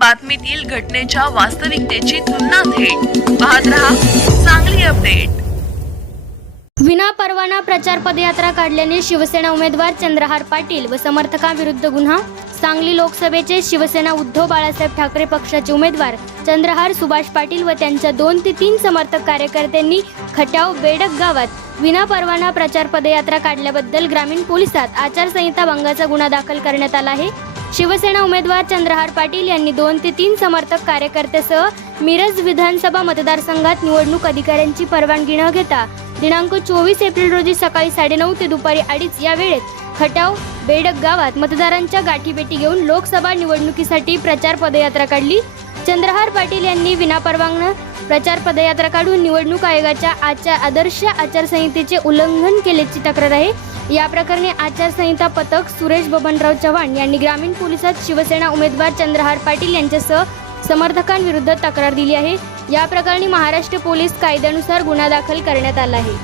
बातमीतील घटनेच्या वास्तविकतेची तुलना थेट. पाहत रहा चांगली अपडेट. विना परवाना प्रचार पदयात्रा काढल्याने शिवसेना उमेदवार चंद्रहार पाटील व समर्थकांविरुद्ध गुन्हा सांगली लोकसभेचे शिवसेना उद्धव बाळासाहेब ठाकरे पक्षाचे उमेदवार चंद्रहार सुभाष पाटील व त्यांच्या दोन ते तीन समर्थक कार्यकर्त्यांनी खटाव बेडक गावात विना परवाना प्रचार पदयात्रा काढल्याबद्दल ग्रामीण पोलिसात आचारसंहिता भंगाचा गुन्हा दाखल करण्यात आला आहे. शिवसेना उमेदवार चंद्रहार पाटील यांनी दोन ते तीन समर्थक कार्यकर्त्यासह मिरज विधानसभा मतदारसंघात निवडणूक अधिकाऱ्यांची परवानगी न घेता दिनांक चोवीस एप्रिल रोजी सकाळी साडेनऊ ते दुपारी अडीच या वेळेत खटाव बेडक गावात मतदारांच्या गाठीभेटी घेऊन लोकसभा निवडणुकीसाठी प्रचार पदयात्रा काढली. चंद्रहार पाटील यांनी विनापरवाना प्रचार पदयात्रा काढून निवडणूक आयोगाच्या आचार आदर्श आचारसंहितेचे उल्लंघन केल्याची तक्रार आहे. या प्रकरणी आचारसंहिता पथक सुरेश बबनराव चव्हाण यांनी ग्रामीण पोलिसात शिवसेना उमेदवार चंद्रहार पाटील यांच्यासह समर्थकांविरुद्ध तक्रार दिली आहे. या प्रकरणी महाराष्ट्र पोलीस कायद्यानुसार गुन्हा दाखल करण्यात आला आहे.